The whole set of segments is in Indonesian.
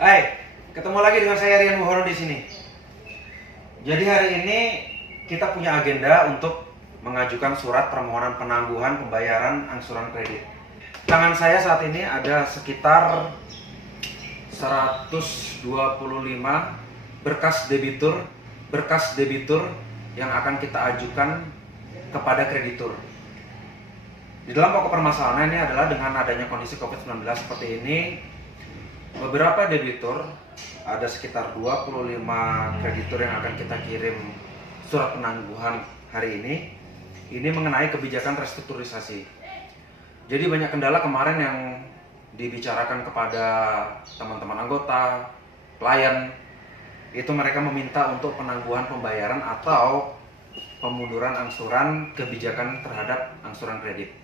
Hai, ketemu lagi dengan saya Rian Muhoro di sini. Jadi hari ini kita punya agenda untuk mengajukan surat permohonan penangguhan pembayaran angsuran kredit. Tangan saya saat ini ada sekitar 125 berkas debitur yang akan kita ajukan kepada kreditur. Di dalam pokok permasalahan ini adalah dengan adanya kondisi COVID-19 seperti ini, beberapa debitur, ada sekitar 25 kreditur yang akan kita kirim surat penangguhan hari ini mengenai kebijakan restrukturisasi. Jadi banyak kendala kemarin yang dibicarakan kepada teman-teman anggota, klien, itu mereka meminta untuk penangguhan pembayaran atau pemunduran angsuran kebijakan terhadap angsuran kredit.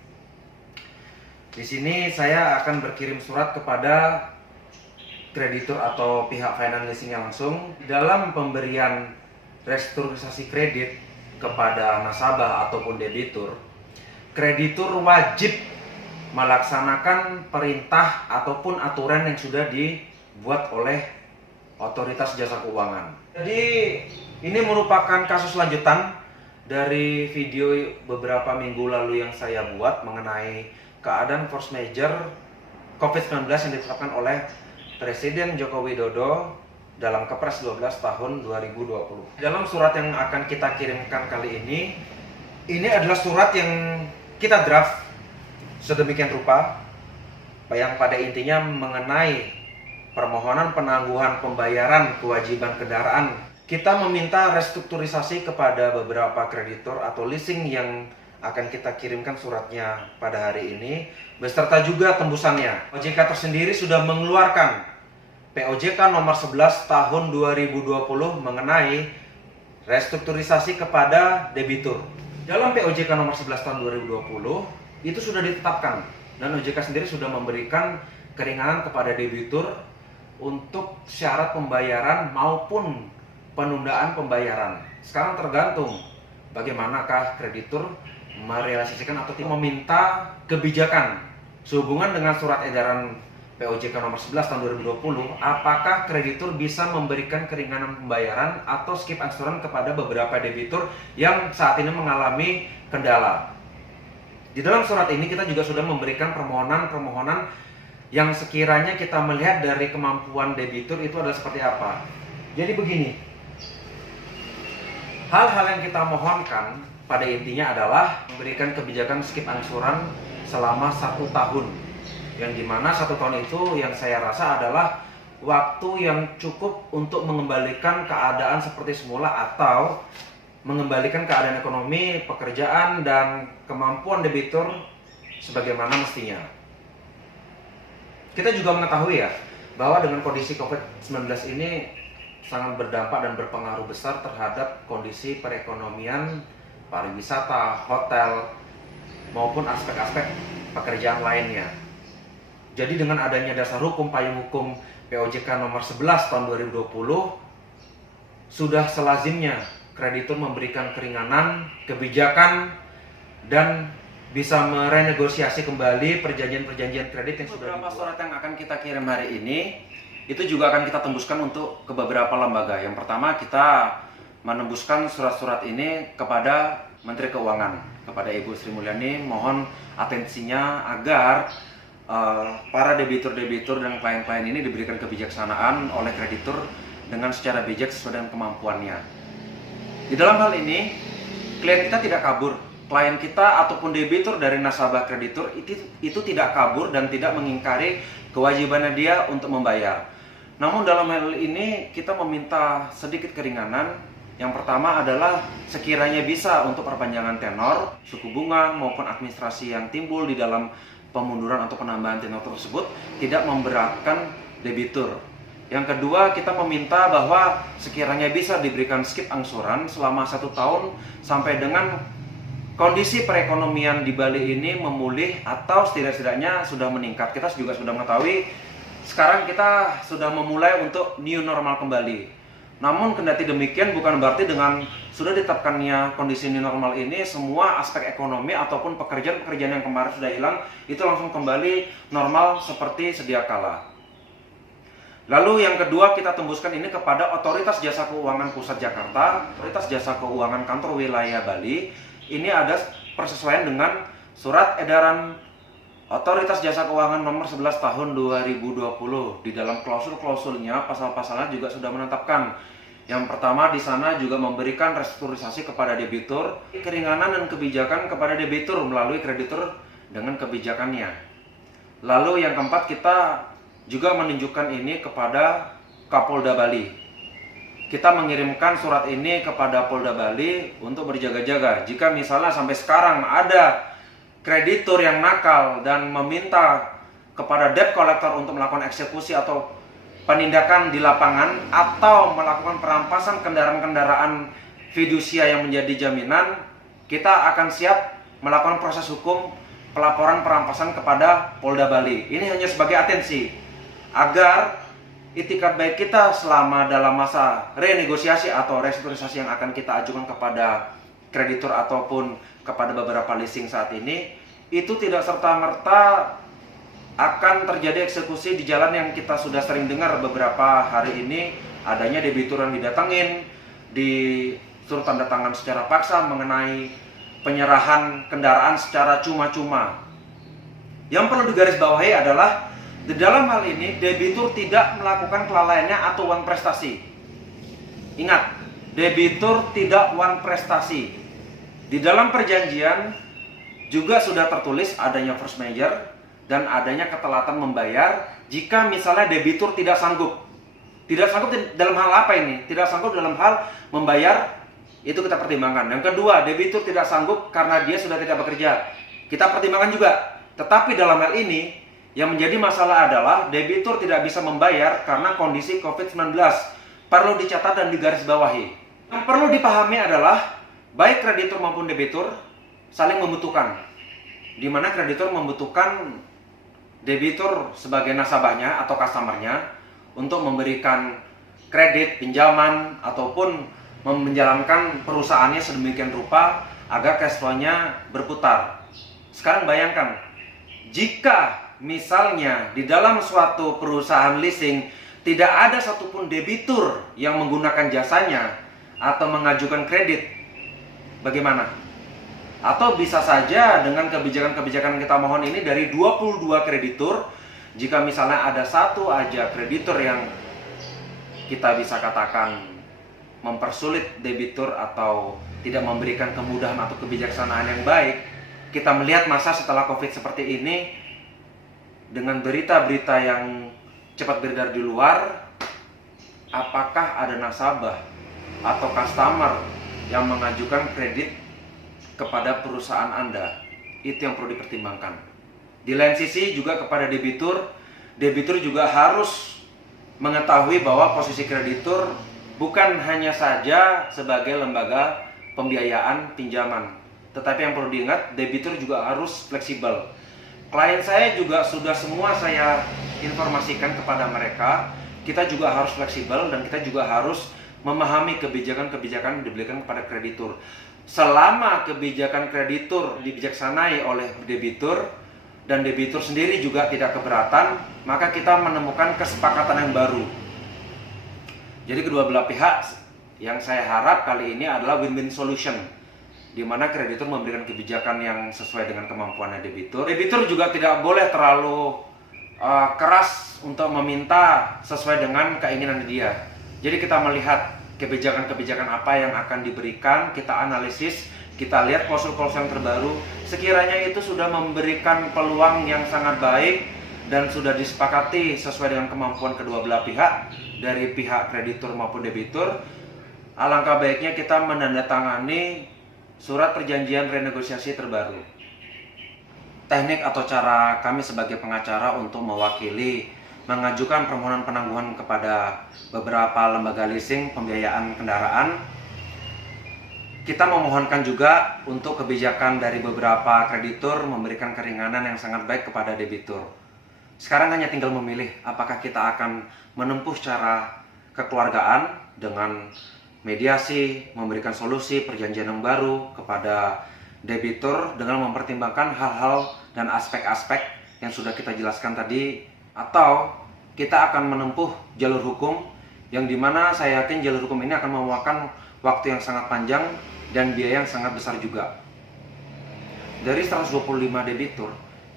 Di sini saya akan berkirim surat kepada kreditur atau pihak financingnya langsung dalam pemberian restrukturisasi kredit kepada nasabah ataupun debitur. Kreditur wajib melaksanakan perintah ataupun aturan yang sudah dibuat oleh otoritas jasa keuangan. Jadi ini merupakan kasus lanjutan dari video beberapa minggu lalu yang saya buat mengenai keadaan force majeure COVID-19 yang ditetapkan oleh Presiden Joko Widodo dalam Kepres 12 tahun 2020. Dalam surat yang akan kita kirimkan kali ini adalah surat yang kita draft sedemikian rupa yang pada intinya mengenai permohonan penangguhan pembayaran kewajiban kendaraan. Kita meminta restrukturisasi kepada beberapa kreditur atau leasing yang akan kita kirimkan suratnya pada hari ini, beserta juga tembusannya. OJK tersendiri sudah mengeluarkan POJK nomor 11 tahun 2020 mengenai restrukturisasi kepada debitur. Dalam POJK nomor 11 tahun 2020 itu sudah ditetapkan dan OJK sendiri sudah memberikan keringanan kepada debitur untuk syarat pembayaran maupun penundaan pembayaran. Sekarang tergantung bagaimanakah kreditur merealisasikan atau meminta kebijakan sehubungan dengan surat edaran POJK nomor 11 tahun 2020, apakah kreditur bisa memberikan keringanan pembayaran atau skip angsuran kepada beberapa debitur yang saat ini mengalami kendala. Di dalam surat ini kita juga sudah memberikan permohonan-permohonan yang sekiranya kita melihat dari kemampuan debitur itu adalah seperti apa. Jadi begini, hal-hal yang kita mohonkan pada intinya adalah memberikan kebijakan skip angsuran selama 1 tahun, yang dimana 1 tahun itu yang saya rasa adalah waktu yang cukup untuk mengembalikan keadaan seperti semula atau mengembalikan keadaan ekonomi, pekerjaan, dan kemampuan debitur sebagaimana mestinya. Kita juga mengetahui ya bahwa dengan kondisi COVID-19 ini sangat berdampak dan berpengaruh besar terhadap kondisi perekonomian, pariwisata, hotel, maupun aspek-aspek pekerjaan lainnya. Jadi dengan adanya dasar hukum, payung hukum POJK nomor 11 tahun 2020, sudah selazimnya kreditur memberikan keringanan, kebijakan, dan bisa merenegosiasi kembali perjanjian-perjanjian kredit yang sudah dibuat. Beberapa surat yang akan kita kirim hari ini, itu juga akan kita tembuskan untuk ke beberapa lembaga. Yang pertama, kita menembuskan surat-surat ini kepada Menteri Keuangan, kepada Ibu Sri Mulyani, mohon atensinya agar para debitur-debitur dan klien-klien ini diberikan kebijaksanaan oleh kreditur dengan secara bijak sesuai dengan kemampuannya. Di dalam hal ini, klien kita tidak kabur. Klien kita ataupun debitur dari nasabah kreditur itu tidak kabur dan tidak mengingkari kewajibannya dia untuk membayar. Namun dalam hal ini kita meminta sedikit keringanan. Yang pertama adalah sekiranya bisa untuk perpanjangan tenor, suku bunga maupun administrasi yang timbul di dalam pemunduran atau penambahan tenor tersebut tidak memberatkan debitur. Yang kedua, kita meminta bahwa sekiranya bisa diberikan skip angsuran selama 1 tahun sampai dengan kondisi perekonomian di Bali ini memulih atau setidaknya sudah meningkat. Kita juga sudah mengetahui sekarang kita sudah memulai untuk new normal kembali. Namun kendati demikian bukan berarti dengan sudah ditetapkannya kondisi new normal ini semua aspek ekonomi ataupun pekerjaan-pekerjaan yang kemarin sudah hilang itu langsung kembali normal seperti sedia kala. Lalu yang kedua, kita tembuskan ini kepada Otoritas Jasa Keuangan Pusat Jakarta, Otoritas Jasa Keuangan Kantor Wilayah Bali. Ini ada persesuaian dengan Surat Edaran Otoritas Jasa Keuangan nomor 11 tahun 2020. Di dalam klausul-klausulnya, pasal-pasalnya juga sudah menetapkan. Yang pertama, di sana juga memberikan restrukturisasi kepada debitur, keringanan dan kebijakan kepada debitur melalui kreditur dengan kebijakannya. Lalu yang keempat, kita juga menunjukkan ini kepada Kapolda Bali. Kita mengirimkan surat ini kepada Polda Bali untuk berjaga-jaga. Jika misalnya sampai sekarang ada kreditur yang nakal dan meminta kepada debt collector untuk melakukan eksekusi atau penindakan di lapangan atau melakukan perampasan kendaraan-kendaraan fidusia yang menjadi jaminan, kita akan siap melakukan proses hukum pelaporan perampasan kepada Polda Bali. Ini hanya sebagai atensi agar itikat baik kita selama dalam masa renegosiasi atau restrukturisasi yang akan kita ajukan kepada kreditur ataupun kepada beberapa leasing saat ini, itu tidak serta-merta akan terjadi eksekusi di jalan yang kita sudah sering dengar beberapa hari ini, adanya debitur yang didatangin, disuruh tanda tangan secara paksa mengenai penyerahan kendaraan secara cuma-cuma. Yang perlu digarisbawahi adalah di dalam hal ini, debitur tidak melakukan kelalaiannya atau uang prestasi. Ingat, debitur tidak uang prestasi. Di dalam perjanjian juga sudah tertulis adanya force majeure dan adanya ketelatan membayar jika misalnya debitur tidak sanggup. Tidak sanggup dalam hal apa ini? Tidak sanggup dalam hal membayar, itu kita pertimbangkan. Yang kedua, debitur tidak sanggup karena dia sudah tidak bekerja. Kita pertimbangkan juga. Tetapi dalam hal ini, yang menjadi masalah adalah debitur tidak bisa membayar karena kondisi COVID-19. Perlu dicatat dan digarisbawahi. Yang perlu dipahami adalah baik kreditur maupun debitur saling membutuhkan. Di mana kreditur membutuhkan debitur sebagai nasabahnya atau customernya untuk memberikan kredit, pinjaman, ataupun menjalankan perusahaannya sedemikian rupa agar cash flow-nya berputar. Sekarang bayangkan, jika misalnya di dalam suatu perusahaan leasing tidak ada satupun debitur yang menggunakan jasanya atau mengajukan kredit, bagaimana? Atau bisa saja dengan kebijakan-kebijakan kita mohon ini dari 22 kreditur, jika misalnya ada satu aja kreditur yang kita bisa katakan mempersulit debitur atau tidak memberikan kemudahan atau kebijaksanaan yang baik, kita melihat masa setelah COVID seperti ini, dengan berita-berita yang cepat beredar di luar, apakah ada nasabah atau customer yang mengajukan kredit kepada perusahaan Anda? Itu yang perlu dipertimbangkan. Di lain sisi juga kepada debitur, debitur juga harus mengetahui bahwa posisi kreditur bukan hanya saja sebagai lembaga pembiayaan pinjaman, tetapi yang perlu diingat, debitur juga harus fleksibel. Klien saya juga sudah semua saya informasikan kepada mereka, kita juga harus fleksibel dan kita juga harus memahami kebijakan-kebijakan yang diberikan kepada kreditur. Selama kebijakan kreditur dibijaksanai oleh debitur dan debitur sendiri juga tidak keberatan, maka kita menemukan kesepakatan yang baru. Jadi kedua belah pihak yang saya harap kali ini adalah win-win solution, di mana kreditur memberikan kebijakan yang sesuai dengan kemampuannya debitur. Debitur juga tidak boleh terlalu keras untuk meminta sesuai dengan keinginan dia. Jadi kita melihat kebijakan-kebijakan apa yang akan diberikan, kita analisis, kita lihat klausul-klausul yang terbaru. Sekiranya itu sudah memberikan peluang yang sangat baik dan sudah disepakati sesuai dengan kemampuan kedua belah pihak, dari pihak kreditur maupun debitur, alangkah baiknya kita menandatangani surat perjanjian renegosiasi terbaru. Teknik atau cara kami sebagai pengacara untuk mewakili mengajukan permohonan penangguhan kepada beberapa lembaga leasing pembiayaan kendaraan, kita memohonkan juga untuk kebijakan dari beberapa kreditur memberikan keringanan yang sangat baik kepada debitur. Sekarang hanya tinggal memilih apakah kita akan menempuh secara kekeluargaan dengan mediasi, memberikan solusi perjanjian yang baru kepada debitur dengan mempertimbangkan hal-hal dan aspek-aspek yang sudah kita jelaskan tadi, atau kita akan menempuh jalur hukum yang dimana saya yakin jalur hukum ini akan memakan waktu yang sangat panjang dan biaya yang sangat besar juga. Dari 125 debitur,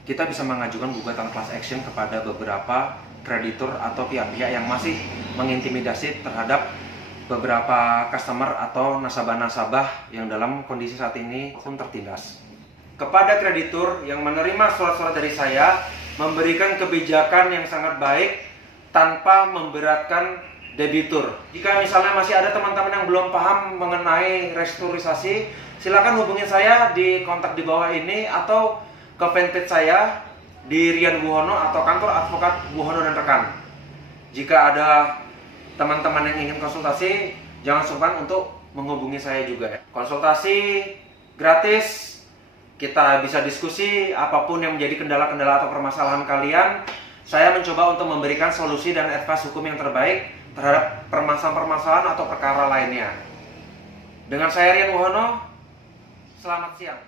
kita bisa mengajukan gugatan class action kepada beberapa kreditur atau pihak-pihak yang masih mengintimidasi terhadap beberapa customer atau nasabah-nasabah yang dalam kondisi saat ini pun tertindas. Kepada kreditur yang menerima surat-surat dari saya, memberikan kebijakan yang sangat baik tanpa memberatkan debitur. Jika misalnya masih ada teman-teman yang belum paham mengenai restrukturisasi, silakan hubungi saya di kontak di bawah ini atau ke fanpage saya di Rian Buhono atau kantor advokat Buhono dan rekan. Jika ada teman-teman yang ingin konsultasi, jangan sungkan untuk menghubungi saya juga. Konsultasi gratis, kita bisa diskusi apapun yang menjadi kendala-kendala atau permasalahan kalian. Saya mencoba untuk memberikan solusi dan advice hukum yang terbaik terhadap permasalahan-permasalahan atau perkara lainnya. Dengan saya Rian Buhono, selamat siang.